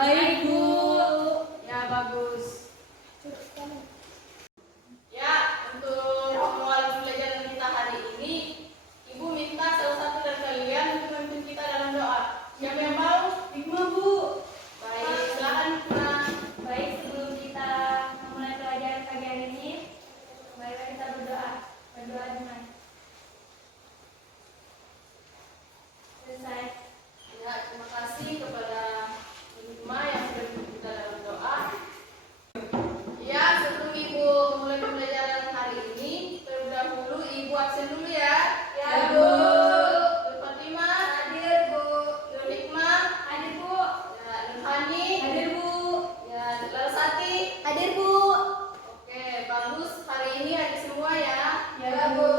Baik, Bu. Ya, bagus. Ya, untuk pengawal pembelajaran kita hari ini, Ibu minta salah satu dari kalian untuk memimpin kita dalam doa. Siapa yang mau? Hikmah, Bu. Baik, silakan Hikmah. Baik, sebelum kita memulai pelajaran pagi hari ini, mari kita berdoa. Berdoa dengan selesai. Ya, terima kasih kepada Hikmah yang sudah memimpin kita dalam doa. Ya, sebelum Ibu mulai pembelajaran hari ini, terlebih dahulu Ibu absen dulu ya. Ya, Bu. Bu. Nur Fatimah. Hadir, Bu. Nur Hikmah. Hadir, Bu. Ya, Nur Hani. Hadir, Bu. Ya, Larasati. Hadir, Bu. Oke, bagus. Hari ini ada semua ya. Ya, Bu.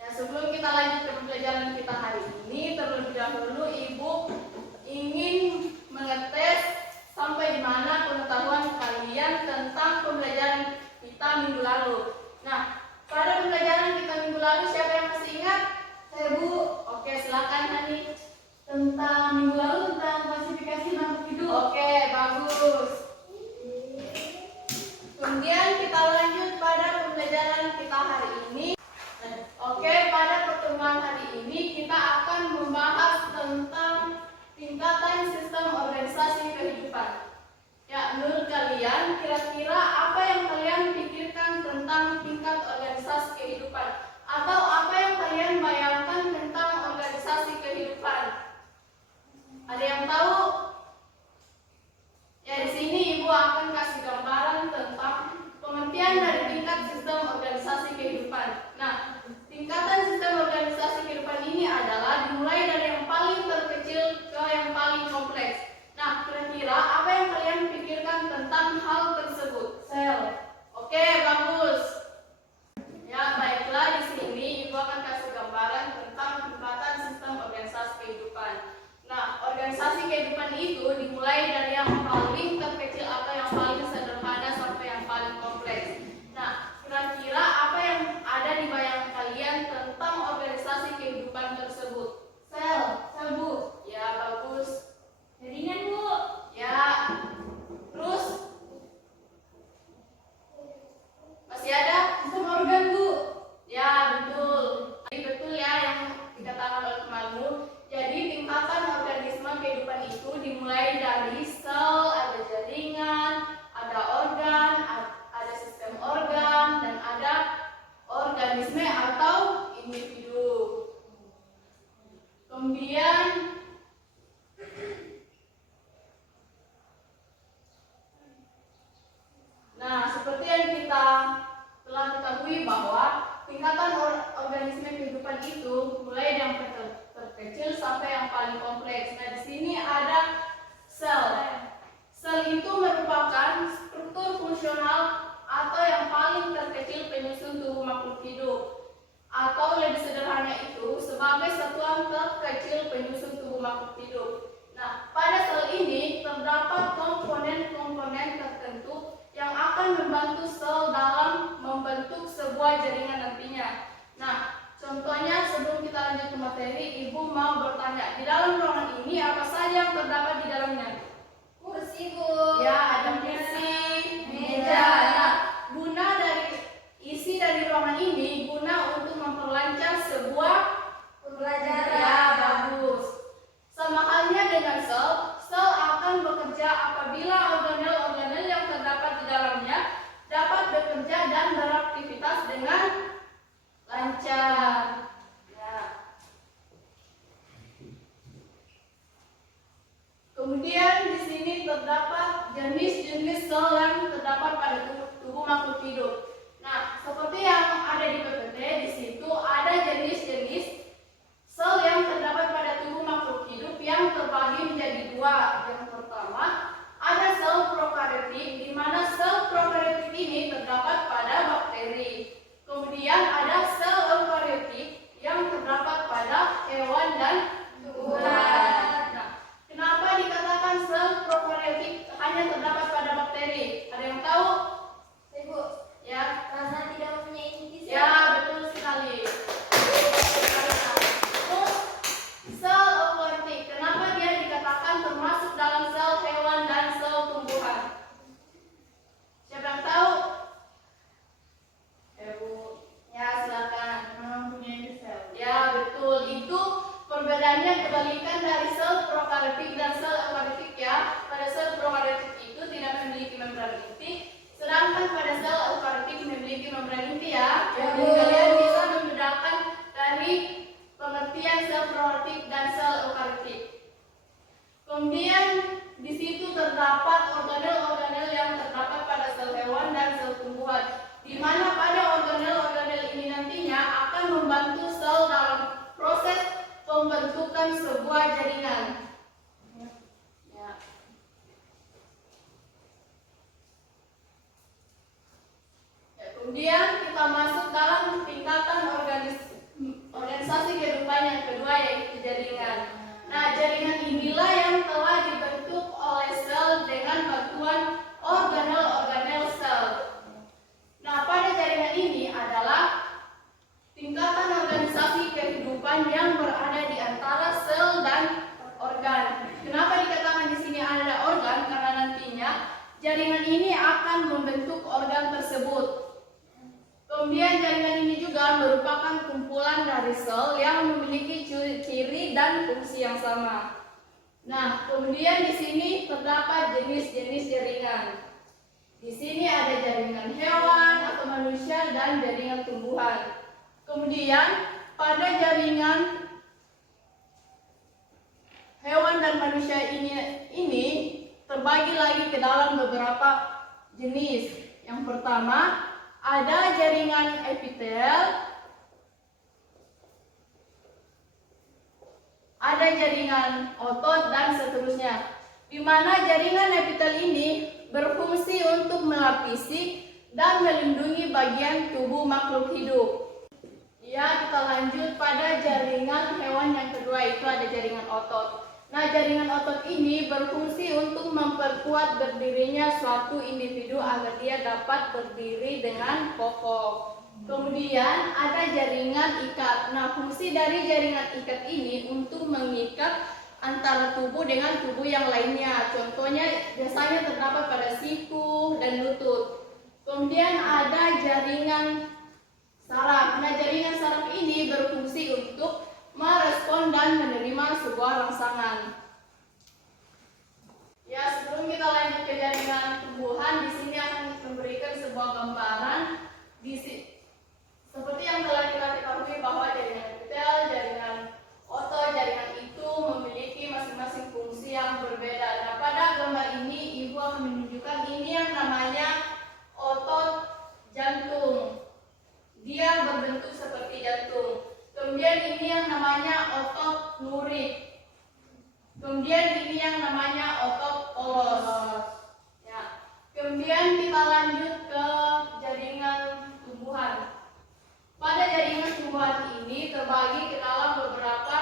Ya, sebelum kita lanjut ke pembelajaran kita hari ini, terlebih dahulu Ibu ingin mengetes sampai di mana pengetahuan kalian tentang pembelajaran kita minggu lalu. Nah, pada pembelajaran kita minggu lalu siapa yang masih ingat? Saya, Bu. Oke, silakan Hani. Tentang minggu lalu tentang klasifikasi makhluk hidup. Oke, bagus. Kemudian kita lanjut pada pembelajaran kita hari ini. Oke, pada pertemuan hari ini kita akan membahas tentang tingkatan sistem organisasi kehidupan. Ya, menurut kalian kira-kira apa yang kalian pikirkan tentang tingkat organisasi kehidupan? Atau apa yang kalian bayangkan tentang organisasi kehidupan? Ada yang tahu? Ya, di sini Ibu akan kasih gambaran tentang pengertian dari tingkat sistem organisasi kehidupan. Nah, tingkatan sistem organisasi kehidupan ini adalah dimulai dari yang paling terkecil ke yang paling kompleks. Nah, kira-kira apa yang kalian pikirkan tentang hal tersebut? Sel. Oke, bagus. Ya, baiklah, di sini Ibu akan kasih gambaran tentang tingkatan sistem organisasi kehidupan. Nah, organisasi kehidupan itu dimulai dari yang paling terkecil atau yang paling sederhana sampai yang paling kompleks. Nah, kira-kira apa yang ada di bayangan kalian tentang organisasi kehidupan tersebut? Sel, Bu. Ya, bagus. Jaringan, Bu. Ya, terus masih ada? Sistem organ, Bu. Ya, betul. Jadi betul ya yang dikatakan oleh temanmu. Jadi tingkatan organisme kehidupan itu dimulai dari sel, ada jaringan, ada organ, ada sistem organ, dan ada organisme atau individu. Kemudian seperti yang kita telah ketahui bahwa tingkatan organisme kehidupan itu mulai dari yang terkecil sampai yang paling kompleks. Nah, di sini ada sel. Sel itu merupakan struktur fungsional atau yang paling terkecil penyusun tubuh makhluk hidup. Atau lebih sederhana itu sebagai satuan terkecil penyusun tubuh makhluk hidup. Nah, pada sel ini terdapat komponen-komponen tertentu yang akan membantu sel dalam membentuk sebuah jaringan nantinya. Nah, contohnya sebelum kita lanjut ke materi, Ibu mau bertanya, di dalam ruangan ini apa saja yang terdapat di dalamnya? Kursi, Bu. Ya, ada kursi, meja. Nah, guna dari isi dari ruangan ini guna untuk memperlancar sebuah Pembelajaran. ya, bagus. Sama halnya dengan sel, sel akan bekerja apabila organel-organel yang terdapat di dalamnya dapat bekerja dan beraktivitas dengan lancar. Ya. Kemudian di sini terdapat jenis-jenis sel yang terdapat pada tubuh makhluk hidup. Nah, seperti yang ada di PPT, di situ ada jenis-jenis sel yang terdapat pada tubuh makhluk hidup yang terbagi menjadi dua. Yang pertama, ada sel prokaryotik, di mana sel prokaryotik ini terdapat pada bakteri. Kemudian ada sel eukaryotik yang terdapat pada hewan dan tumbuhan. Nah, kenapa dikatakan sel prokaryotik hanya terdapat pada bakteri? Ada yang tahu? Ibu. Ya. Karena tidak mempunyai inti sel. Ya, Kemudian di situ terdapat organel-organel yang terdapat pada sel hewan dan sel tumbuhan, di mana pada organel-organel ini nantinya akan membantu sel dalam proses pembentukan sebuah jaringan. Ya. Kemudian kita masuk dalam tingkatan organisasi kehidupan yang kedua, yaitu jaringan. Nah, jaringan inilah yang telah dibentuk oleh sel dengan bantuan organel-organel sel. Nah, pada jaringan ini adalah tingkatan organisasi kehidupan yang berada di antara sel dan organ. Kenapa dikatakan di sini ada organ? Karena nantinya jaringan ini akan membentuk organ tersebut. Kemudian jaringan ini juga merupakan kumpulan dari sel yang memiliki ciri dan fungsi yang sama. Nah, kemudian di sini terdapat jenis-jenis jaringan. Di sini ada jaringan hewan atau manusia dan jaringan tumbuhan. Kemudian pada jaringan hewan dan manusia ini terbagi lagi ke dalam beberapa jenis. Yang pertama, ada jaringan epitel, ada jaringan otot, dan seterusnya. Di mana jaringan epitel ini berfungsi untuk melapisi dan melindungi bagian tubuh makhluk hidup. Ya, kita lanjut pada jaringan hewan yang kedua, itu ada jaringan otot. Nah, jaringan otot ini berfungsi untuk memperkuat berdirinya suatu individu agar dia dapat berdiri dengan kokoh. Kemudian ada jaringan ikat. Nah, fungsi dari jaringan ikat ini untuk mengikat antara tubuh dengan tubuh yang lainnya. Contohnya biasanya terdapat pada siku dan lutut. Kemudian ada jaringan saraf. Nah, jaringan saraf ini berfungsi untuk merespon dan menerima sebuah rangsangan. Ya, sebelum kita lanjut ke jaringan tumbuhan, di sini akan memberikan sebuah gambaran seperti yang telah kita ketahui bahwa jaringan epitel, jaringan otot, jaringan itu memiliki masing-masing fungsi yang berbeda. Nah, pada gambar ini ibu akan menunjukkan ini yang namanya otot jantung. Dia berbentuk seperti jantung. Kemudian ini yang namanya otot lurik. Kemudian ini yang namanya otot polos. Ya. Kemudian kita lanjut ke jaringan tumbuhan. Pada jaringan tumbuhan ini terbagi ke dalam beberapa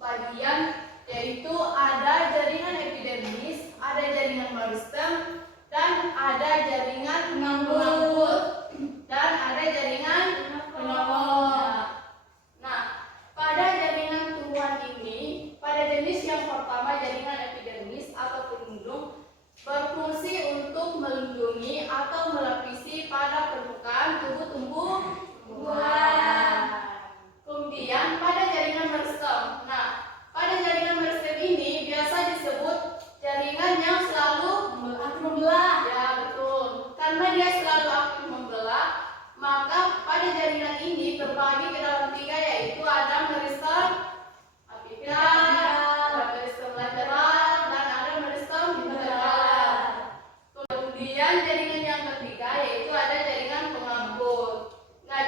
bagian, yaitu ada jaringan epidermis, ada jaringan meristem, dan ada jaringan pengangkut, dan ada jaringan penyokong. Nah, pada jaringan tumbuhan ini, pada jenis yang pertama jaringan epidermis atau pelindung berfungsi untuk melindungi atau melapisi pada permukaan tubuh tumbuhan. Kemudian pada jaringan meristem. Nah, pada jaringan meristem ini biasa disebut jaringan yang selalu aktif membelah. Ya, betul. Karena dia selalu aktif membelah, maka pada jaringan ini terbagi ke dalam tiga, yaitu ada meristem apikal, ada meristem lateral, dan ada meristem interkalar. Kemudian jaringan yang ketiga yaitu ada jaringan pengangkut. Nah,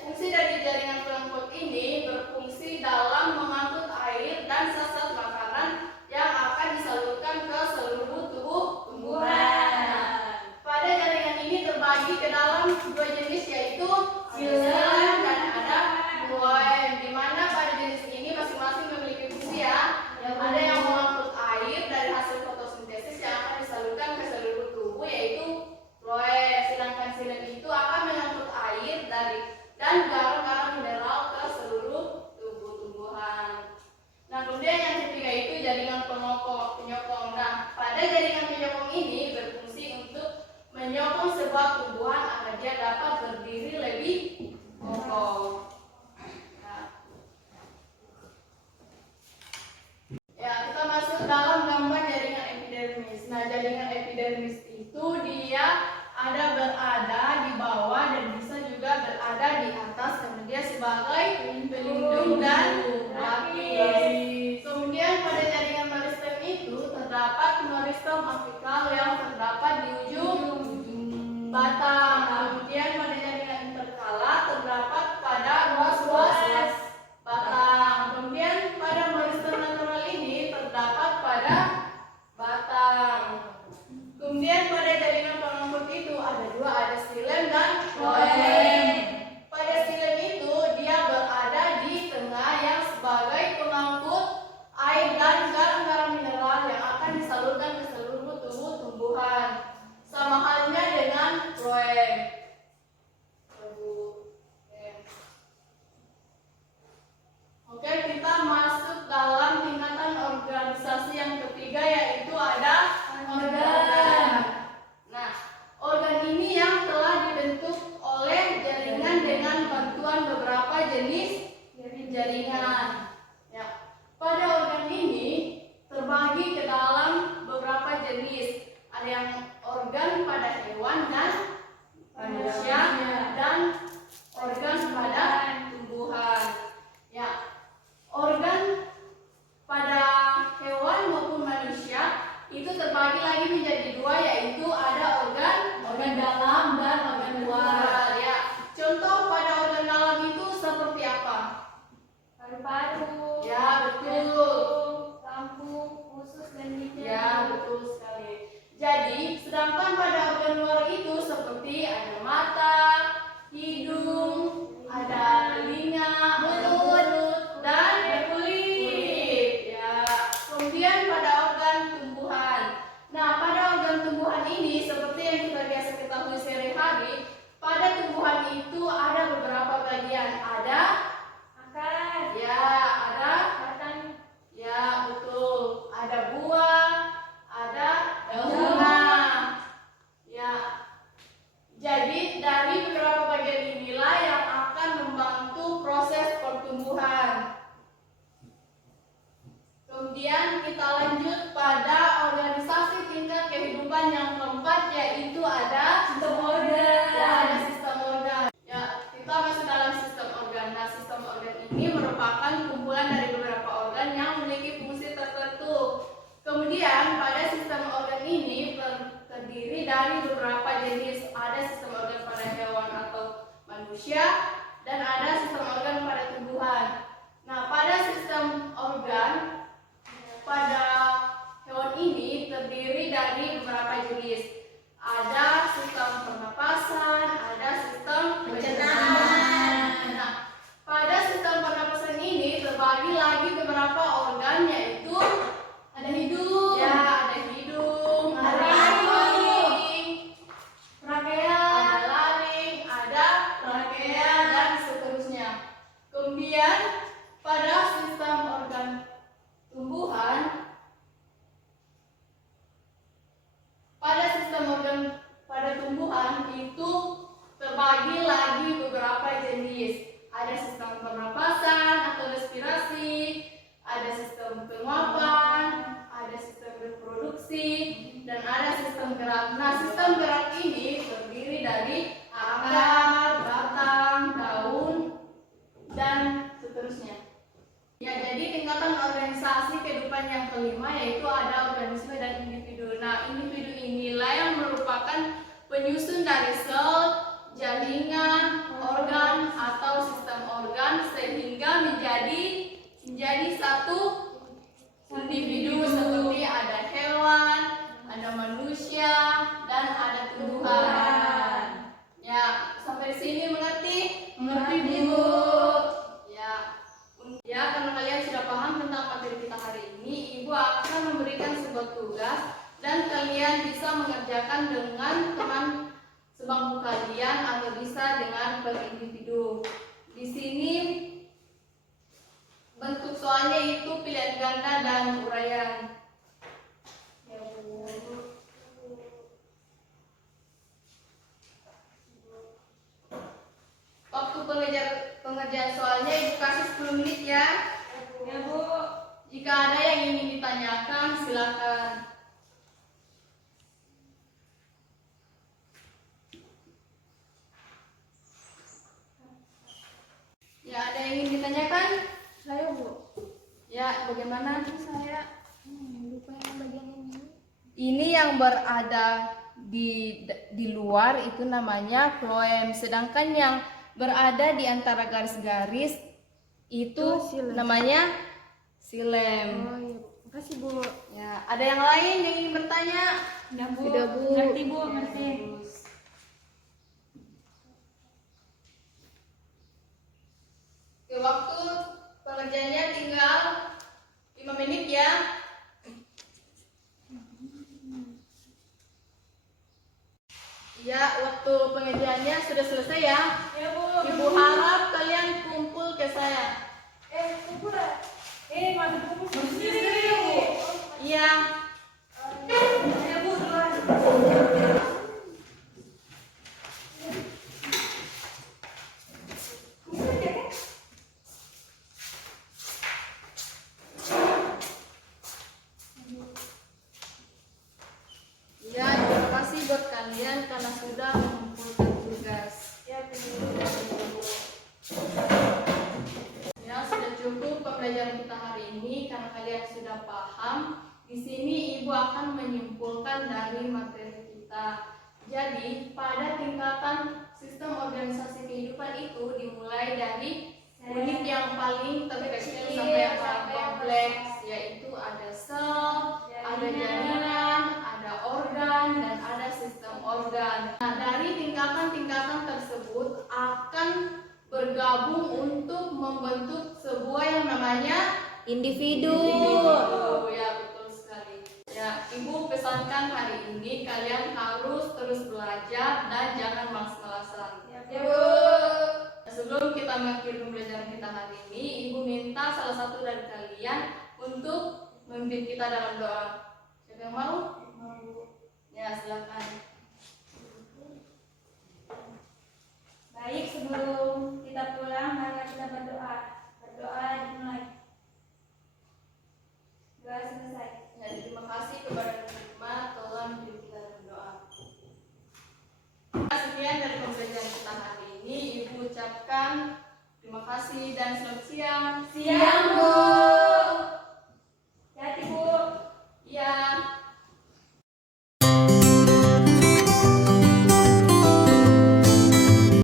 fungsi dari jaringan pengangkut ini berfungsi dalam mengangkut air dan zat-zat makanan yang akan disalurkan ke seluruh tubuh tumbuhan. Pada jaringan ini terbagi ke dalam dua jenis, yaitu xilem dan ada phloem, di mana pada jenis ini masing-masing memiliki fungsi ya. Ada yang mengangkut air dari hasil fotosintesis yang akan disalurkan ke seluruh tubuh, yaitu phloem. Sedangkan xilem itu akan mengangkut air dan garam-garam mineral ke seluruh tubuh tumbuhan. Nah, kemudian yang ketiga itu jaringan penyokong. Nah, pada jaringan penyokong ini berfungsi untuk menyokong sebuah tumbuhan agar dia dapat berdiri lebih kokoh. Ya, kita masuk dalam gambar jaringan epidermis. Nah, jaringan epidermis itu dia berada di bawah dan bisa juga berada di atas karena dia sebagai pelindung dan lapis. Kemudian pada jaringan meristem sistem apikal yang terdapat di ujung batang. Kemudian pada jaringan interkala terdapat pada ruas-ruas batang. Kemudian pada meristem natural ini terdapat pada batang. Kemudian pada jaringan pengangkut itu ada dua, ada xilem dan floem. Pada xilem itu dia berada di tengah yang sebagai pengangkut air dan garam-garam mineral yang akan disalurkan ke seluruh tubuh tumbuhan. Sama halnya dengan floem. Oke, kita masuk dalam tingkatan organisasi yang ketiga, yaitu ada organ. Nah, organ ini yang telah dibentuk oleh jaringan dengan bantuan beberapa jenis jaringan. Ya, pada organ ini terbagi ke dalam beberapa jenis. Ada yang organ pada hewan dan manusia dan organ pada tumbuhan. Ya, organ pada hewan maupun manusia itu terbagi lagi menjadi dua, yaitu ada organ dalam dan organ luar. Ya, contoh pada organ dalam itu seperti apa? Paru-paru. Ya, betul. Lambung, usus dan ginjal. Ya, betul sekali. Jadi, sedangkan pada organ luar itu seperti ada mata, hidung, ada telinga, mulut, dan kulit. Ya. Kemudian pada organ tumbuhan. Nah, pada organ tumbuhan ini seperti yang kita biasa ketahui sehari-hari, pada tumbuhan itu ada beberapa bagian. Ada Akar. ya, ada Batang. ya, betul. Ada buah, ada daunnya. Ya. Jadi dari beberapa bagian inilah yang akan membantu proses pertumbuhan. Kemudian kita lanjut pada organisasi tingkat kehidupan yang keempat, yaitu ada sistem organ. Ya, ada sistem organ. Ya, kita masuk dalam sistem organ. Nah, sistem organ ini merupakan kumpulan dari beberapa organ yang memiliki fungsi tertentu. Kemudian pada sistem organ ini terdiri dari beberapa jenis. Ada sistem organ pada hewan atau manusia dan ada sistem organ pada tumbuhan. Nah, pada sistem organ pada hewan ini terdiri dari beberapa jenis. Ada sistem pernapasan, ada sistem pencernaan. Nah, pada sistem pernapasan ini terbagi lagi beberapa organ, yaitu ada hidung, ya, ada hidung, ada laring, ada laring, ada trakea, dan seterusnya. Kemudian pada sistem organ tumbuhan, pada tumbuhan itu terbagi lagi beberapa jenis. Ada sistem pernapasan atau respirasi, ada sistem penguapan, ada sistem reproduksi, dan ada sistem gerak. Nah, sistem gerak ini terdiri dari akar, batang, daun, dan seterusnya. Ya, jadi tingkatan organisasi kehidupan yang kelima yaitu ada organisme dan individu. Nah, individu inilah yang merupakan penyusun dari sel, jaringan, organ, atau sistem organ sehingga menjadi satu individu, seperti ada hewan, ada manusia, dan ada tumbuhan. Ya, sampai di sini mengerti? Mengerti, Bu. Ya, karena kalian sudah paham tentang materi kita hari ini, Ibu akan memberikan sebuah tugas dan kalian bisa mengerjakan dengan teman sebangku kalian atau bisa dengan per individu. Di sini bentuk soalnya itu pilihan ganda dan uraian. Ya, Bu. Waktu pengerjaan soalnya Ibu kasih 10 menit ya. Ya, Bu. Jika ada yang ingin ditanyakan, silakan. Ya, ada yang ingin ditanyakan? Saya, Bu. Ya, bagaimana? Saya lupa yang bagian ini. Ini yang berada di luar itu namanya floem, sedangkan yang berada di antara garis-garis itu namanya silem. Oh iya, makasih Bu. Ya, ada yang lain yang ingin bertanya? Udah Bu. Sudah, Bu. Ngerti Bu, ngerti. Oke, waktu pengerjaannya tinggal 5 menit ya. Ya, waktu pengerjaannya sudah selesai ya. Ya Bu. Ibu harap kalian kumpul ke saya. Kumpul lah. Masih kumpul sendiri. Iya. Ya Bu, duluan. Ya, terima kasih buat kalian karena sudah mengumpulkan tugas. Ya Bu. Ya, sudah cukup pembelajaran kita hari ini karena kalian sudah paham. Di sini Ibu akan menyimpulkan dari materi kita. Jadi, pada tingkatan sistem organisasi kehidupan itu dimulai dari unit yang paling terkecil sampai yang paling kompleks, yaitu ada sel, ada jaringan, ada organ, dan ada sistem organ. Nah, dari tingkatan-tingkatan tersebut akan bergabung untuk membentuk sebuah yang namanya Individu. Ya, betul sekali. Ya, Ibu pesankan hari ini kalian harus terus belajar dan jangan malas-malasan. Ya Ya, Bu. sebelum kita mengakhiri pembelajaran kita hari ini, Ibu minta salah satu dari kalian untuk memimpin kita dalam doa. Siapa yang mau? Ya, silakan. Baik, sebelum kita pulang, mari kita berdoa. Berdoa dimulai. Doa selesai. Ya, terima kasih kepada Hikmah telah memimpin kita dalam doa. Sekian dari pembelajaran kita hari ini. Ibu ucapkan terima kasih dan selamat siang. Siap.